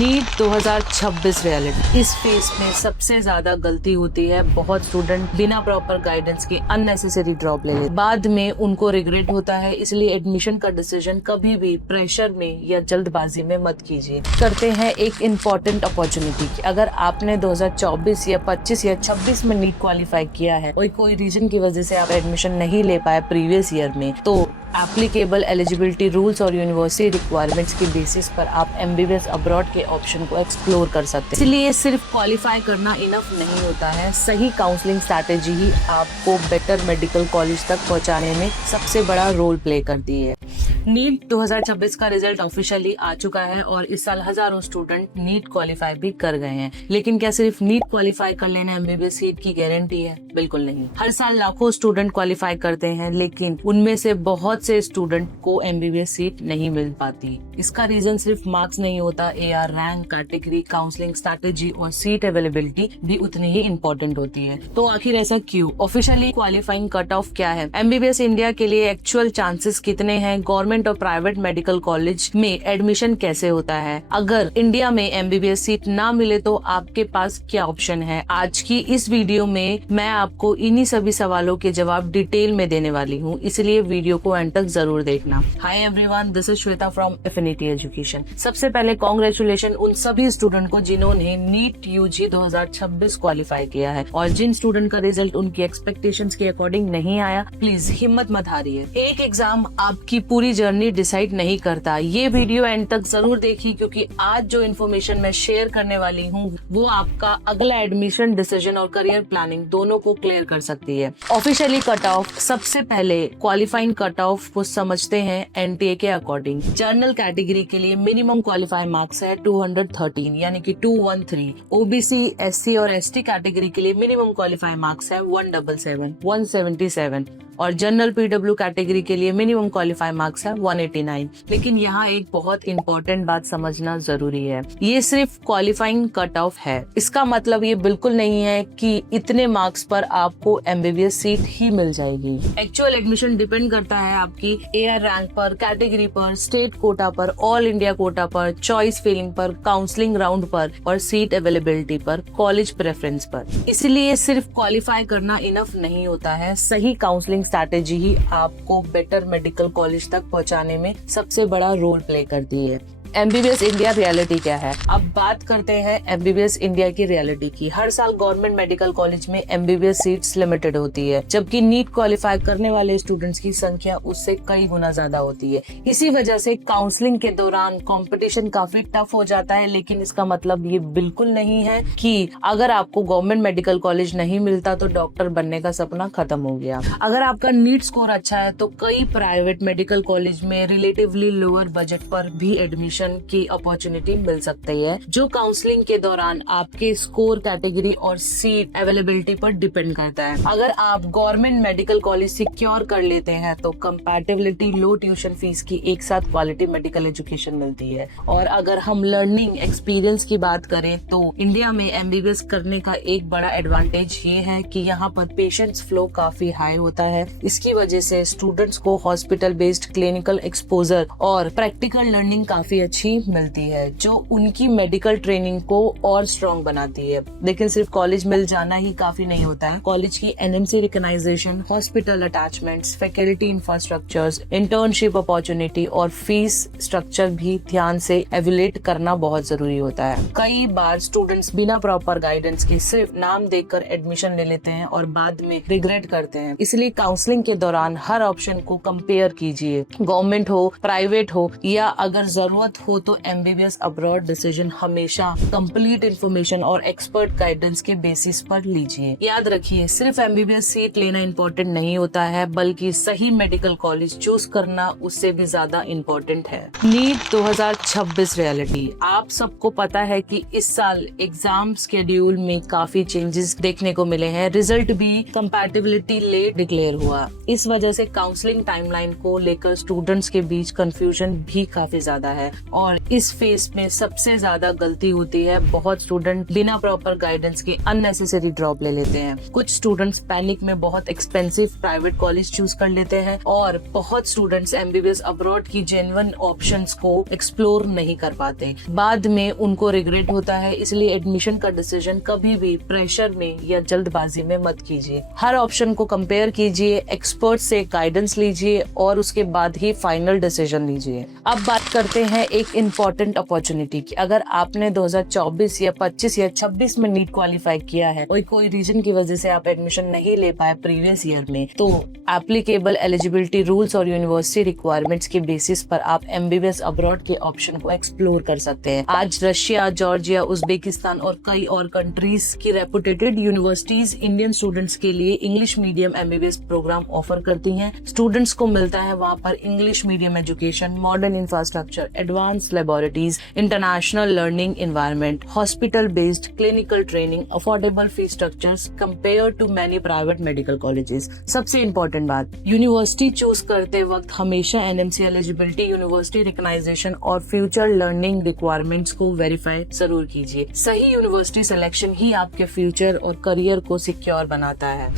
NEET 2026 reality. इस phase में सबसे ज्यादा गलती होती है, बहुत स्टूडेंट बिना प्रॉपर गाइडेंस के अननेसेसरी ड्रॉप ले लेते, बाद में उनको रिग्रेट होता है। इसलिए एडमिशन का डिसीजन कभी भी प्रेशर में या जल्दबाजी में मत कीजिए। करते हैं एक इम्पोर्टेंट अपॉर्चुनिटी की। अगर आपने 2024 या 25 या 26 में नीट क्वालिफाई किया है और कोई रीजन की वजह से आप एडमिशन नहीं ले पाए प्रीवियस ईयर में, तो एप्लीकेबल एलिजिबिलिटी रूल्स और यूनिवर्सिटी रिक्वायरमेंट्स के बेसिस पर आप एमबीबीएस अब्रॉड के ऑप्शन को एक्सप्लोर कर सकते हैं। इसलिए सिर्फ क्वालिफाई करना इनफ नहीं होता है, सही काउंसलिंग स्ट्रैटेजी ही आपको बेटर मेडिकल कॉलेज तक पहुंचाने में सबसे बड़ा रोल प्ले करती है। नीट 2026 का रिजल्ट ऑफिशियली आ चुका है और इस साल हजारों स्टूडेंट नीट क्वालिफाई भी कर गए हैं। लेकिन क्या सिर्फ नीट क्वालिफाई कर लेना एमबीबीएस सीट की गारंटी है? बिल्कुल नहीं। हर साल लाखों स्टूडेंट क्वालिफाई करते हैं, लेकिन उनमें से बहुत से स्टूडेंट को एमबीबीएस सीट नहीं मिल पाती। इसका रीजन सिर्फ मार्क्स नहीं होता, AR rank, category, counselling strategy और सीट अवेलेबिलिटी भी उतनी ही इम्पोर्टेंट होती है। तो आखिर ऐसा क्यों? ऑफिशियली क्वालिफाइंग कट ऑफ क्या है? एमबीबीएस इंडिया के लिए एक्चुअल चांसेस कितने हैं? गवर्नमेंट और प्राइवेट मेडिकल कॉलेज में एडमिशन कैसे होता है? अगर इंडिया में एमबीबीएस सीट ना मिले तो आपके पास क्या ऑप्शन है? आज की इस वीडियो में मैं आपको इन्हीं सभी सवालों के जवाब डिटेल में देने वाली हूँ, इसलिए वीडियो को एंड तक जरूर देखना। Hi everyone, this is Shweta from affinity education. सबसे पहले कांग्रेचुलेशन उन सभी स्टूडेंट को जिन्होंने नीट यूजी 2026 क्वालिफाई किया है, और जिन स्टूडेंट का रिजल्ट उनकी एक्सपेक्टेशंस के अकॉर्डिंग नहीं आया, प्लीज हिम्मत मत हारिए। एक एग्जाम आपकी पूरी जर्नी डिसाइड नहीं करता। ये वीडियो एंड तक जरूर देखिए, क्योंकि आज जो इन्फॉर्मेशन मैं शेयर करने वाली हूँ वो आपका अगला एडमिशन डिसीजन और करियर प्लानिंग दोनों को क्लियर कर सकती है। ऑफिशियली कट ऑफ, सबसे पहले क्वालिफाइंग कट ऑफ को समझते हैं एनटीए के अकॉर्डिंग। जनरल कैटेगरी के लिए मिनिमम क्वालिफाई मार्क्स है 213 यानी कि 213। ओबीसी, एससी और एसटी कैटेगरी के लिए मिनिमम क्वालिफाई मार्क्स है 177 और जनरल पीडब्ल्यू कैटेगरी के लिए मिनिमम क्वालिफाई मार्क्स है 189। लेकिन यहाँ एक बहुत इंपॉर्टेंट बात समझना जरूरी है, ये सिर्फ क्वालिफाइंग कट ऑफ है। इसका मतलब ये बिल्कुल नहीं है कि इतने मार्क्स पर आपको एमबीबीएस सीट ही मिल जाएगी। एक्चुअल एडमिशन डिपेंड करता है आपकी एआर रैंक पर, कैटेगरी पर, स्टेट कोटा पर, ऑल इंडिया कोटा पर, चॉइस फिलिंग पर, काउंसलिंग राउंड पर और सीट अवेलेबिलिटी पर, कॉलेज प्रेफरेंस पर। इसलिए सिर्फ क्वालिफाई करना इनफ नहीं होता है, सही काउंसलिंग स्ट्रैटेजी ही आपको बेटर मेडिकल कॉलेज तक पहुंचाने में सबसे बड़ा रोल प्ले करती है। एमबीबीएस इंडिया रियलिटी क्या है? अब बात करते हैं एमबीबीएस इंडिया की रियलिटी की। हर साल गवर्नमेंट मेडिकल कॉलेज में एमबीबीएस सीट्स लिमिटेड होती है, जबकि नीट क्वालिफाई करने वाले स्टूडेंट्स की संख्या उससे कई गुना ज्यादा होती है। इसी वजह से काउंसलिंग के दौरान कंपटीशन काफी टफ हो जाता है। लेकिन इसका मतलब ये बिल्कुल नहीं है कि अगर आपको गवर्नमेंट मेडिकल कॉलेज नहीं मिलता तो डॉक्टर बनने का सपना खत्म हो गया। अगर आपका नीट स्कोर अच्छा है तो कई प्राइवेट मेडिकल कॉलेज में रिलेटिवली लोअर बजट पर भी एडमिशन की अपॉर्चुनिटी मिल सकती है, जो काउंसलिंग के दौरान आपके स्कोर, कैटेगरी और सीट अवेलेबिलिटी पर डिपेंड करता है। अगर आप गवर्नमेंट मेडिकल कॉलेज सिक्योर कर लेते हैं तो कंपैटिबिलिटी, लो ट्यूशन फीस की एक साथ क्वालिटी मेडिकल एजुकेशन मिलती है। और अगर हम लर्निंग एक्सपीरियंस की बात करें तो इंडिया में एमबीबीएस करने का एक बड़ा एडवांटेज ये है कि यहाँ पर पेशेंट्स फ्लो काफी हाई होता है। इसकी वजह से स्टूडेंट्स को हॉस्पिटल बेस्ड क्लिनिकल एक्सपोजर और प्रैक्टिकल लर्निंग काफी अच्छी मिलती है, जो उनकी मेडिकल ट्रेनिंग को और स्ट्रॉन्ग बनाती है। लेकिन सिर्फ कॉलेज मिल जाना ही काफी नहीं होता है। कॉलेज की NMC recognisation, hospital attachments, faculty infrastructures, internship opportunity और फीस स्ट्रक्चर भी ध्यान से एवेल्यूएट करना बहुत जरूरी होता है। कई बार स्टूडेंट्स बिना प्रॉपर गाइडेंस के सिर्फ नाम देखकर एडमिशन ले लेते हैं और बाद में रिग्रेट करते हैं। इसलिए काउंसलिंग के दौरान हर ऑप्शन को कंपेयर कीजिए, गवर्नमेंट हो, प्राइवेट हो या अगर जरूरत हो तो एमबीबीएस अब्रॉड डिसीजन हमेशा कंप्लीट इंफॉर्मेशन और एक्सपर्ट गाइडेंस के बेसिस पर लीजिए। याद रखिए, सिर्फ एमबीबीएस सीट लेना इम्पोर्टेंट नहीं होता है, बल्कि सही मेडिकल कॉलेज चूज करना उससे भी ज्यादा इम्पोर्टेंट है। NEET 2026 reality. आप सबको पता है कि इस साल एग्जाम शेड्यूल में काफी चेंजेस देखने को मिले हैं। रिजल्ट भी कंपैटिबिलिटी लेट डिक्लेयर हुआ। इस वजह से काउंसलिंग टाइमलाइन को लेकर स्टूडेंट्स के बीच कंफ्यूजन भी काफी ज्यादा है। और इस फेज में सबसे ज्यादा गलती होती है। बहुत स्टूडेंट बिना प्रॉपर गाइडेंस के अननेसेसरी ड्रॉप ले लेते हैं। कुछ स्टूडेंट्स पैनिक में बहुत एक्सपेंसिव प्राइवेट कॉलेज चूज कर लेते हैं और बहुत स्टूडेंट्स एमबीबीएस अब्रॉड की जेन्युइन ऑप्शंस को एक्सप्लोर नहीं कर पाते। बाद में उनको रिग्रेट होता है, इसलिए एडमिशन का डिसीजन कभी भी प्रेशर में या जल्दबाजी में मत कीजिए। हर ऑप्शन को कंपेयर कीजिए, एक्सपर्ट से गाइडेंस लीजिए और उसके बाद ही फाइनल डिसीजन लीजिए। अब बात करते हैं एक इम्पोर्टेंट अपॉर्चुनिटी की। अगर आपने 2024 या 25 या 26 में नीट क्वालिफाई किया है और कोई रीजन की वजह से आप एडमिशन नहीं ले पाए प्रीवियस ईयर में, तो एप्लीकेबल एलिजिबिलिटी रूल्स और यूनिवर्सिटी रिक्वायरमेंट्स के बेसिस पर आप एमबीबीएस अब्रॉड के ऑप्शन को एक्सप्लोर कर सकते हैं। आज रशिया, जॉर्जिया, उज्बेकिस्तान और कई और कंट्रीज की रेपुटेटेड यूनिवर्सिटीज इंडियन स्टूडेंट्स के लिए English medium MBBS programme offer करती हैं। स्टूडेंट्स को मिलता है वहाँ पर English medium education, modern infrastructure, advance laboratories, international learning environment, hospital based clinical training, affordable fee structures compare to many private medical colleges. सबसे इम्पोर्टेंट बात, यूनिवर्सिटी चूज करते वक्त हमेशा एनएमसी एलिजिबिलिटी, यूनिवर्सिटी रिकग्नाइजेशन और फ्यूचर लर्निंग रिक्वायरमेंट्स को verify जरूर कीजिए। सही यूनिवर्सिटी सिलेक्शन ही आपके फ्यूचर और करियर को सिक्योर बनाता है।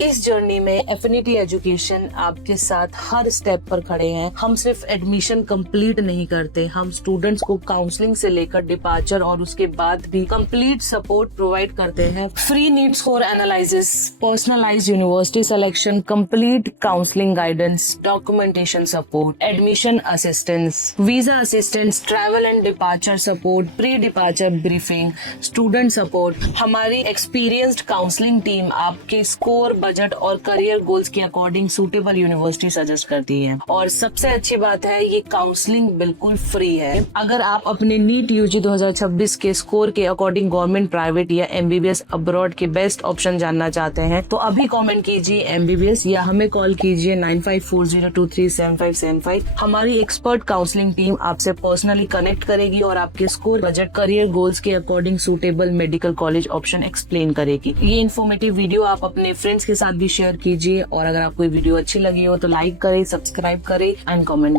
इस जर्नी में एफिनिटी एजुकेशन आपके साथ हर स्टेप पर खड़े हैं। हम सिर्फ एडमिशन कंप्लीट नहीं करते, हम स्टूडेंट्स को काउंसलिंग से लेकर डिपार्चर और उसके बाद भी कंप्लीट सपोर्ट प्रोवाइड करते हैं। Free need score analysis, personalised university selection, complete counselling guidance, documentation support, admission assistance, visa assistance, travel and departure support, pre departure briefing, student support. हमारी एक्सपीरियंस्ड काउंसलिंग टीम आपके score, budget और career goals के according suitable university suggest करती है। और सबसे अच्छी बात है, ये काउंसलिंग बिल्कुल फ्री है। अगर आप अपने नीट यूजी 2026 के स्कोर के अकॉर्डिंग गवर्नमेंट, प्राइवेट या एमबीबीएस अब्रॉड के बेस्ट ऑप्शन जानना चाहते हैं तो अभी कमेंट कीजिए एमबीबीएस या हमें कॉल कीजिए 9540237575। हमारी एक्सपर्ट काउंसलिंग टीम आपसे पर्सनली कनेक्ट करेगी और आपके स्कोर, बजट, करियर गोल्स के according suitable medical college option explain करेगी। ये इन्फॉर्मेटिव वीडियो आप अपने फ्रेंड्स के साथ भी शेयर कीजिए और अगर आपको ये वीडियो अच्छी लगी हो तो लाइक करें, सब्सक्राइब करें एंड कमेंट